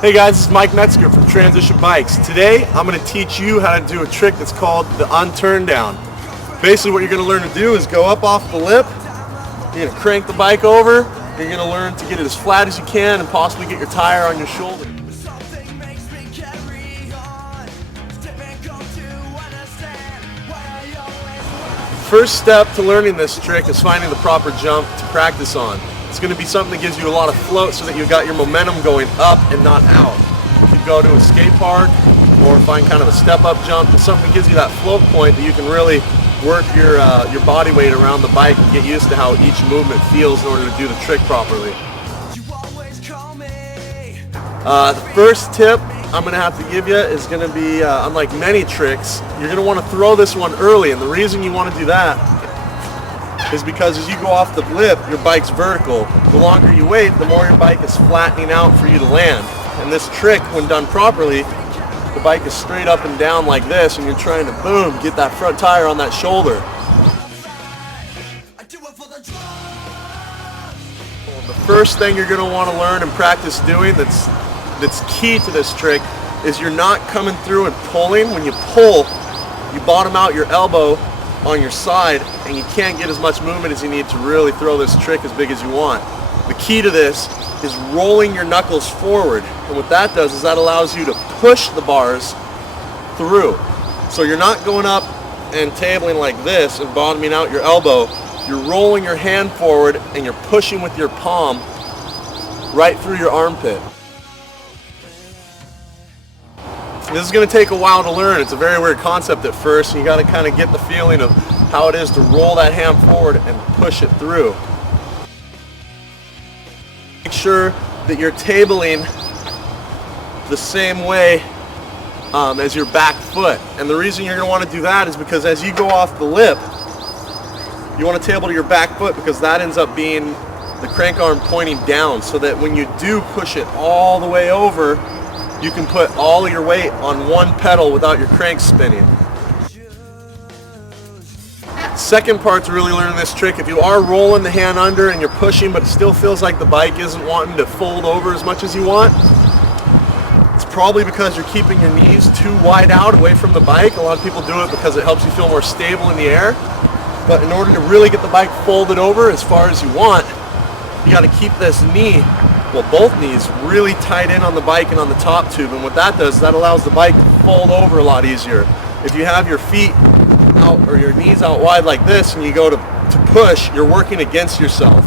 Hey guys, this is Mike Metzger from Transition Bikes. Today I'm going to teach you how to do a trick that's called the unturn-down. Basically what you're going to learn to do is go up off the lip, you're going to crank the bike over, you're going to learn to get it as flat as you can and possibly get your tire on your shoulder. First step to learning this trick is finding the proper jump to practice on. It's going to be something that gives you a lot of float so that you've got your momentum going up and not out. You could go to a skate park or find kind of a step-up jump, but something that gives you that float point that you can really work your body weight around the bike and get used to how each movement feels in order to do the trick properly. The first tip I'm going to have to give you is going to be, unlike many tricks, you're going to want to throw this one early, and the reason you want to do that is because as you go off the lip, your bike's vertical. The longer you wait, the more your bike is flattening out for you to land. And this trick, when done properly, the bike is straight up and down like this, and you're trying to, boom, get that front tire on that shoulder. The first thing you're going to want to learn and practice doing that's key to this trick is you're not coming through and pulling. When you pull, you bottom out your elbow on your side and you can't get as much movement as you need to really throw this trick as big as you want. The key to this is rolling your knuckles forward, and what that does is that allows you to push the bars through. So you're not going up and tabling like this and bottoming out your elbow. You're rolling your hand forward and you're pushing with your palm right through your armpit. This is going to take a while to learn. It's a very weird concept at first, and you got to kind of get the feeling of how it is to roll that hand forward and push it through. Make sure that you're tabling the same way as your back foot. And the reason you're going to want to do that is because as you go off the lip, you want to table to your back foot because that ends up being the crank arm pointing down, so that when you do push it all the way over, you can put all of your weight on one pedal without your crank spinning. Second part to really learning this trick, if you are rolling the hand under and you're pushing but it still feels like the bike isn't wanting to fold over as much as you want, it's probably because you're keeping your knees too wide out away from the bike. A lot of people do it because it helps you feel more stable in the air. But in order to really get the bike folded over as far as you want, you got to keep this knee, well, both knees, really tight in on the bike and on the top tube. And what that does is that allows the bike to fold over a lot easier. If you have your feet out or your knees out wide like this and you go to push, you're working against yourself.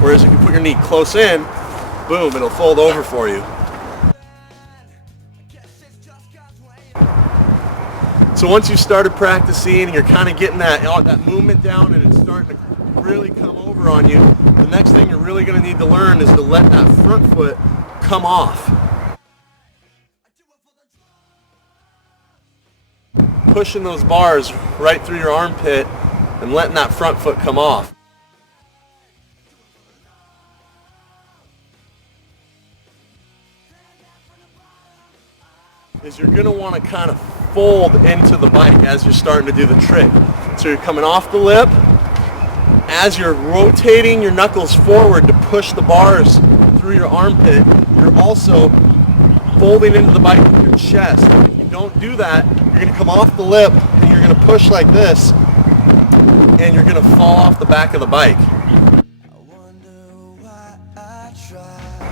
Whereas if you put your knee close in, boom, it'll fold over for you. So once you've started practicing and you're kind of getting that movement down and it's starting to really come over on you, the next thing you're really going to need to learn is to let that front foot come off. Pushing those bars right through your armpit and letting that front foot come off. Is you're going to want to kind of fold into the bike as you're starting to do the trick. So you're coming off the lip. As you're rotating your knuckles forward to push the bars through your armpit, you're also folding into the bike with your chest. If you don't do that, you're going to come off the lip and you're going to push like this and you're going to fall off the back of the bike.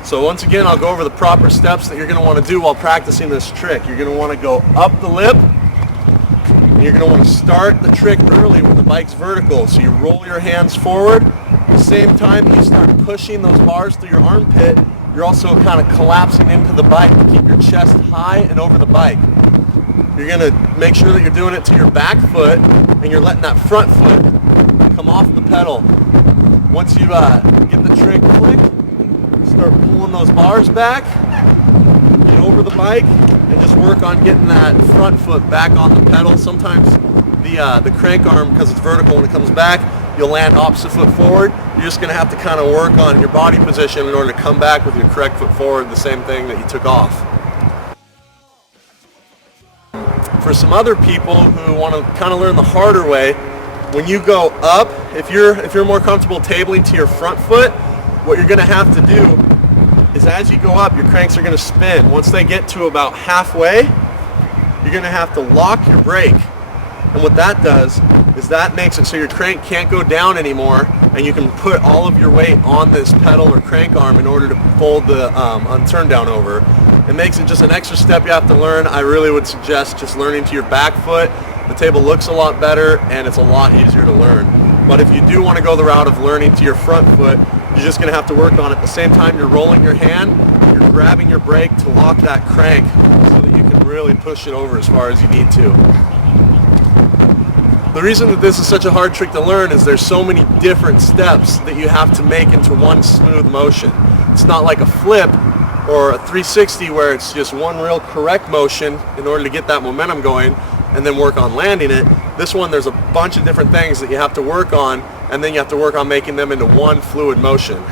So once again, I'll go over the proper steps that you're going to want to do while practicing this trick. You're going to want to go up the lip. You're going to want to start the trick early when the bike's vertical. So you roll your hands forward. At the same time you start pushing those bars through your armpit, you're also kind of collapsing into the bike to keep your chest high and over the bike. You're going to make sure that you're doing it to your back foot and you're letting that front foot come off the pedal. Once you get the trick clicked, start pulling those bars back, get over the bike, and just work on getting that front foot back on the pedal. Sometimes the crank arm, because it's vertical when it comes back, you'll land opposite foot forward. You're just going to have to kind of work on your body position in order to come back with your correct foot forward, the same thing that you took off. For some other people who want to kind of learn the harder way, when you go up, if you're more comfortable tabling to your front foot, what you're going to have to do is is as you go up, your cranks are going to spin. Once they get to about halfway, you're going to have to lock your brake. And what that does is that makes it so your crank can't go down anymore, and you can put all of your weight on this pedal or crank arm in order to fold the unturn down over. It makes it just an extra step you have to learn. I really would suggest just learning to your back foot. The table looks a lot better and it's a lot easier to learn. But if you do want to go the route of learning to your front foot, you're just going to have to work on it. At the same time you're rolling your hand, you're grabbing your brake to lock that crank so that you can really push it over as far as you need to. The reason that this is such a hard trick to learn is there's so many different steps that you have to make into one smooth motion. It's not like a flip or a 360 where it's just one real correct motion in order to get that momentum going and then work on landing it. This one, there's a bunch of different things that you have to work on, and then you have to work on making them into one fluid motion.